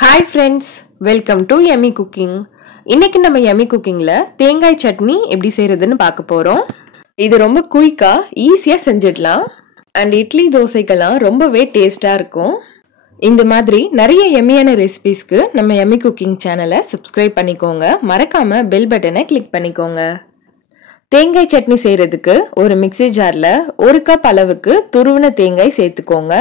Hi friends, welcome to Yummy Cooking. இன்னைக்கு நம்ம Yummy Cookingல தேங்காய் சட்னி எப்படி செய்யறதுன்னு பார்க்க போறோம். இது ரொம்ப குயிக்கா ஈஸியா செஞ்சிடலாம். and இட்லி தோசைக்கெல்லாம் ரொம்பவே டேஸ்டா இருக்கும். இந்த மாதிரி நிறைய யம்மியான ரெசிபீஸ்க்கு நம்ம Yummy Cooking சேனலை சப்ஸ்கிரைப் பண்ணிக்கோங்க. மறக்காம பெல் பட்டனை கிளிக் பண்ணிக்கோங்க. தேங்காய் சட்னி செய்யறதுக்கு ஒரு மிக்ஸி ஜார்ல 1 கப் அளவுக்கு துருவின தேங்காய் சேர்த்துக்கோங்க.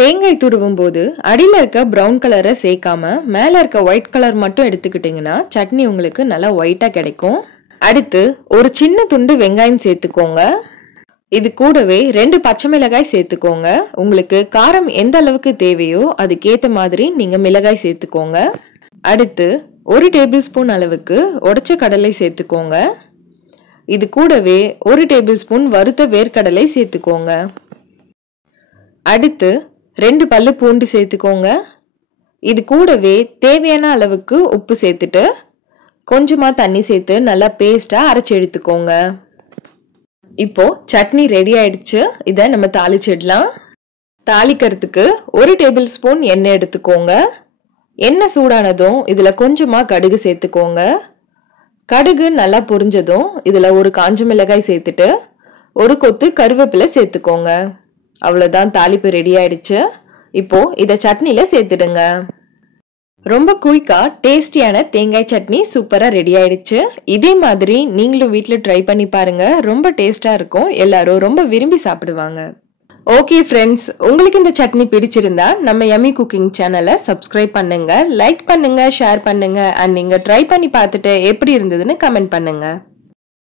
தேங்காய் துருவும் போது அடியில் இருக்க பிரவுன் கலரை சேர்க்காம மேலே இருக்க ஒயிட் கலர் மட்டும் எடுத்துக்கிட்டிங்கன்னா சட்னி உங்களுக்கு நல்லா ஒயிட்டாக கிடைக்கும். அடுத்து ஒரு சின்ன துண்டு வெங்காயம் சேர்த்துக்கோங்க. இது கூடவே 2 பச்சை மிளகாய் சேர்த்துக்கோங்க. உங்களுக்கு காரம் எந்த அளவுக்கு தேவையோ அதுக்கேற்ற மாதிரி நீங்கள் மிளகாய் சேர்த்துக்கோங்க. அடுத்து 1 டேபிள் ஸ்பூன் அளவுக்கு உடைச்ச கடலை சேர்த்துக்கோங்க. இது கூடவே 1 டேபிள் ஸ்பூன் வறுத்த வேர்க்கடலை சேர்த்துக்கோங்க. அடுத்து 2 பல்லு பூண்டு சேர்த்துக்கோங்க. இது கூடவே தேவையான அளவுக்கு உப்பு சேர்த்துட்டு கொஞ்சமாக தண்ணி சேர்த்து நல்லா பேஸ்ட்டாக அரைச்சி எடுத்துக்கோங்க. இப்போ சட்னி ரெடி ஆயிடுச்சு. இதை நம்ம தாளிச்சிடலாம். தாளிக்கிறதுக்கு 1 டேபிள் ஸ்பூன் எண்ணெய் எடுத்துக்கோங்க. எண்ணெய் சூடானதும் இதில் கொஞ்சமாக கடுகு சேர்த்துக்கோங்க. கடுகு நல்லா பொரிஞ்சதும் இதில் ஒரு காஞ்ச மிளகாய் சேர்த்துட்டு ஒரு கொத்து கருவேப்பிலை சேர்த்துக்கோங்க. அவ்வளோதான், தாளிப்பு ரெடி ஆயிடுச்சு. இப்போ இதை சட்னியில சேர்த்துடுங்க. ரொம்ப குயிக்கா டேஸ்டியான தேங்காய் சட்னி சூப்பரா ரெடி ஆயிடுச்சு. இதே மாதிரி நீங்களும் வீட்டில் ட்ரை பண்ணி பாருங்க. ரொம்ப டேஸ்டா இருக்கும். எல்லாரும் ரொம்ப விரும்பி சாப்பிடுவாங்க. ஓகே ஃப்ரெண்ட்ஸ், உங்களுக்கு இந்த சட்னி பிடிச்சிருந்தா நம்ம யம்மி குக்கிங் சேனலை சப்ஸ்கிரைப் பண்ணுங்க, லைக் பண்ணுங்க, ஷேர் பண்ணுங்க. அண்ட் நீங்க ட்ரை பண்ணி பார்த்துட்டு எப்படி இருந்ததுன்னு கமெண்ட் பண்ணுங்க.